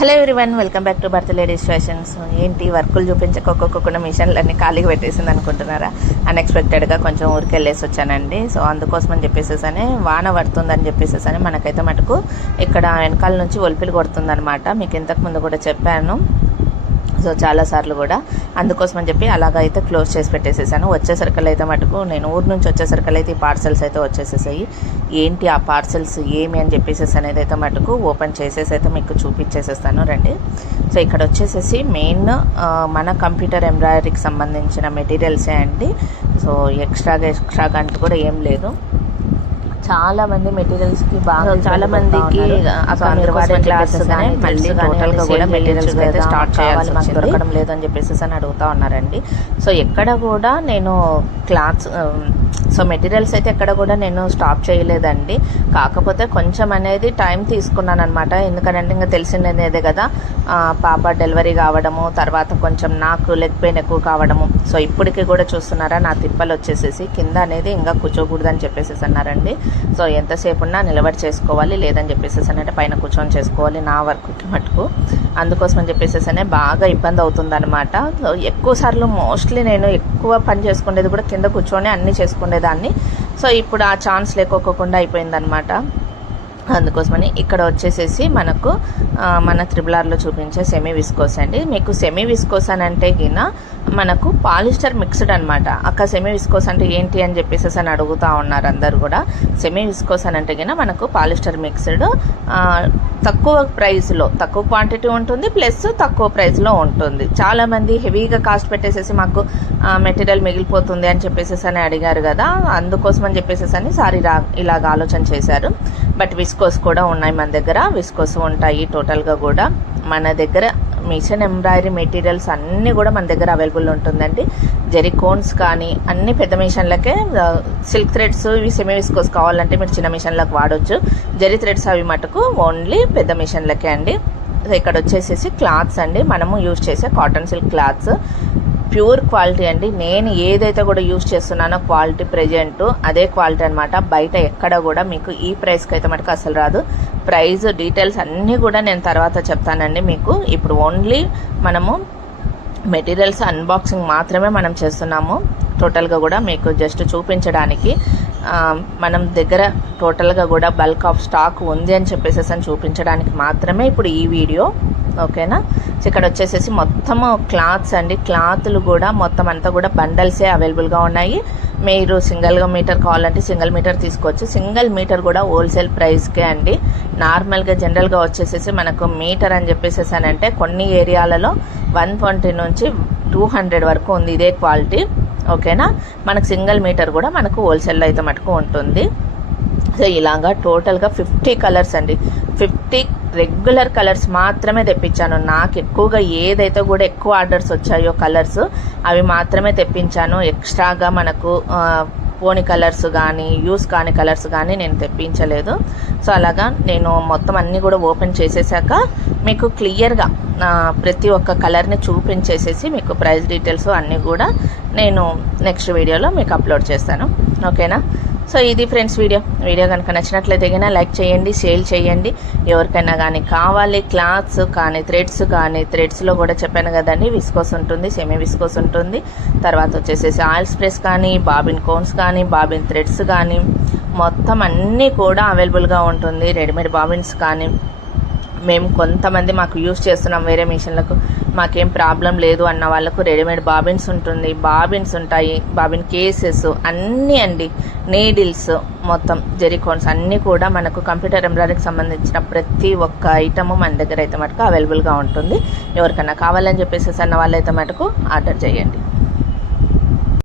Hello everyone, welcome back to భర్త ladies fashions. ఏంటి వర్కులు చూపించకొక్కకుండా మిషన్లన్నీ ఖాళీగా పెట్టేసింది అనుకుంటున్నారా? అన్ఎక్స్పెక్టెడ్గా కొంచెం ఊరికి వెళ్ళేసి వచ్చానండి. సో అందుకోసం అని చెప్పేసేసని వాన పడుతుందని చెప్పేసేసని మనకైతే మటుకు ఇక్కడ వెనకాల నుంచి ఒలిపిలు కొడుతుందనమాట. మీకు ఇంతకుముందు కూడా చెప్పాను. సో చాలాసార్లు కూడా అందుకోసం అని చెప్పి అలాగైతే క్లోజ్ చేసి పెట్టేసేసాను. వచ్చేసరికల్ అయితే మటుకు నేను ఊరు నుంచి వచ్చేసరికల్ అయితే ఈ పార్సల్స్ అయితే వచ్చేసేసాయి. ఏంటి ఆ పార్సల్స్ ఏమి అని చెప్పేసి అనేది అయితే మటుకు ఓపెన్ చేసేసి అయితే మీకు చూపించేసేస్తాను రండి. సో ఇక్కడ వచ్చేసేసి మెయిన్ మన కంప్యూటర్ ఎంబ్రాయిడరీకి సంబంధించిన మెటీరియల్సే అండి. సో ఎక్స్ట్రాగా అంటూ కూడా ఏం లేదు. చాలా మంది మెటీరియల్స్ కి బాగా చాలా మందికి మళ్ళీ టోటల్ గా కూడా మెటీరియల్స్ అయితే స్టార్ట్ చేయాలి, మాకు దొరకడం లేదు అని చెప్పేసి అని అడుగుతా ఉన్నారండి. సో ఎక్కడ కూడా నేను క్లాత్స్ సో మెటీరియల్స్ అయితే ఎక్కడ కూడా నేను స్టాప్ చేయలేదండి. కాకపోతే కొంచెం అనేది టైం తీసుకున్నాను అనమాట. ఎందుకంటే ఇంకా తెలిసిందేదే కదా, పాప డెలివరీ కావడము, తర్వాత కొంచెం నాకు లెగ్ పెయిన్ ఎక్కువ కావడము. సో ఇప్పటికీ కూడా చూస్తున్నారా నా తిప్పలు వచ్చేసేసి కింద అనేది ఇంకా కూర్చోకూడదని చెప్పేసి అన్నారండి. సో ఎంతసేపు ఉన్నా నిలబడి చేసుకోవాలి, లేదని చెప్పేసి అంటే పైన కూర్చొని చేసుకోవాలి నా వర్క్కి మటుకు. అందుకోసం అని చెప్పేసి బాగా ఇబ్బంది అవుతుంది అనమాట. సో ఎక్కువ సార్లు మోస్ట్లీ నేను ఎక్కువ పని చేసుకునేది కూడా కింద కూర్చొని అన్నీ చేసుకునేదాన్ని. సో ఇప్పుడు ఆ ఛాన్స్ లేకోకుండా అయిపోయిందనమాట. అందుకోసమని ఇక్కడ వచ్చేసేసి మనకు మన త్రిబుల్-ఆర్లో చూపించే సెమీ విస్కోస్ అండి. మీకు సెమీ విస్కోస్ అని అంటే గిన మనకు పాలిస్టర్ మిక్స్డ్ అనమాట. అక్క సెమీ విస్కోస్ అంటే ఏంటి అని చెప్పేసి అని అడుగుతూ ఉన్నారు అందరు కూడా. సెమీ విస్కోస్ అని అంటే గిన మనకు పాలిస్టర్ మిక్స్డ్, తక్కువ ప్రైస్లో తక్కువ క్వాంటిటీ ఉంటుంది, ప్లస్ తక్కువ ప్రైస్లో ఉంటుంది. చాలామంది హెవీగా కాస్ట్ పెట్టేసేసి మాకు మెటీరియల్ మిగిలిపోతుంది అని చెప్పేసి అని అడిగారు కదా, అందుకోసం అని చెప్పేసి అని సారీ ఇలాగ ఆలోచన చేశారు. బట్ విస్కోస్ కూడా ఉన్నాయి మన దగ్గర, విస్కోస్ ఉంటాయి టోటల్గా కూడా మన దగ్గర. మిషన్ ఎంబ్రాయిడరీ మెటీరియల్స్ అన్నీ కూడా మన దగ్గర అవైలబుల్ ఉంటుందండి. జెరీ కోన్స్ కానీ అన్ని పెద్ద మిషన్లకే, సిల్క్ థ్రెడ్స్ ఇవి సెమీ విస్కోస్ కావాలంటే మీరు చిన్న మిషన్లకు వాడవచ్చు. జెరీ థ్రెడ్స్ అవి మటుకు ఓన్లీ పెద్ద మిషన్లకే అండి. ఇక్కడ వచ్చేసేసి క్లాత్స్ అండి, మనము యూజ్ చేసే cotton silk clothes pure quality అండి. నేను ఏదైతే కూడా యూజ్ చేస్తున్నానో క్వాలిటీ ప్రెజెంట్ అదే క్వాలిటీ అనమాట. బయట ఎక్కడ కూడా మీకు ఈ ప్రైస్కి అయితే మటుకు అసలు రాదు. ప్రైస్ డీటెయిల్స్ అన్నీ కూడా నేను తర్వాత చెప్తానండి మీకు. ఇప్పుడు ఓన్లీ మనము మెటీరియల్స్ అన్బాక్సింగ్ మాత్రమే మనం చేస్తున్నాము. టోటల్గా కూడా మీకు జస్ట్ చూపించడానికి మనం దగ్గర టోటల్గా కూడా బల్క్ ఆఫ్ స్టాక్ ఉంది అని చెప్పేసి అని చూపించడానికి మాత్రమే ఇప్పుడు ఈ వీడియో, ఓకేనా. సో ఇక్కడ వచ్చేసేసి మొత్తము క్లాత్స్ అండి. క్లాత్లు కూడా మొత్తం అంతా కూడా బండల్సే అవైలబుల్గా ఉన్నాయి. మీరు సింగిల్గా మీటర్ కావాలంటే సింగిల్ మీటర్ తీసుకోవచ్చు. సింగిల్ మీటర్ కూడా హోల్సేల్ ప్రైస్కే అండి. నార్మల్గా జనరల్గా వచ్చేసేసి మనకు మీటర్ అని చెప్పేసి అని అంటే కొన్ని ఏరియాలలో 120 నుంచి 200 వరకు ఉంది ఇదే క్వాలిటీ, ఓకేనా. మనకు సింగిల్ మీటర్ కూడా మనకు హోల్సేల్లో అయితే మటుకు ఉంటుంది. సో ఇలాగా టోటల్గా 50 కలర్స్ అండి. 50 రెగ్యులర్ కలర్స్ మాత్రమే తెప్పించాను. నాకు ఎక్కువగా ఏదైతే కూడా ఎక్కువ ఆర్డర్స్ వచ్చాయో కలర్స్ అవి మాత్రమే తెప్పించాను. ఎక్స్ట్రాగా మనకు పోని కలర్స్ కానీ యూస్ కాని కలర్స్ కానీ నేను తెప్పించలేదు. సో అలాగా నేను మొత్తం అన్నీ కూడా ఓపెన్ చేసేసాక మీకు క్లియర్గా ప్రతి ఒక్క కలర్ని చూపించేసేసి మీకు ప్రైస్ డీటెయిల్స్ అన్నీ కూడా నేను నెక్స్ట్ వీడియోలో మీకు అప్లోడ్ చేస్తాను, ఓకేనా. సో ఇది ఫ్రెండ్స్ వీడియో కనుక నచ్చినట్లయితే కనుక లైక్ చేయండి, షేర్ చేయండి. ఎవరికైనా కానీ కావాలి క్లాత్స్ కానీ థ్రెడ్స్లో కూడా చెప్పాను కదండి, విస్కోస్ ఉంటుంది, సెమీ విస్కోస్ ఉంటుంది. తర్వాత వచ్చేసేసి ఆయిల్ స్ప్రెస్ కానీ, బాబిన్ కోన్స్ కానీ, బాబిన్ థ్రెడ్స్ కానీ మొత్తం అన్నీ కూడా అవైలబుల్గా ఉంటుంది. రెడీమేడ్ బాబిన్స్ కానీ మేము కొంతమంది మాకు యూజ్ చేస్తున్నాం వేరే మిషన్లకు, మాకేం ప్రాబ్లం లేదు అన్న వాళ్ళకు రెడీమేడ్ బాబిన్స్ ఉంటుంది, బాబిన్స్ ఉంటాయి, బాబిన్ కేసెస్ అన్నీ అండి, నీడిల్స్ మొత్తం జెరికోన్స్ అన్నీ కూడా మనకు కంప్యూటర్ ఎంబ్రాయిడరీకి సంబంధించిన ప్రతి ఒక్క ఐటము మన దగ్గర అయితే మటుకు అవైలబుల్గా ఉంటుంది. ఎవరికైనా కావాలని చెప్పేసి అన్న వాళ్ళైతే మటుకు ఆర్డర్ చేయండి.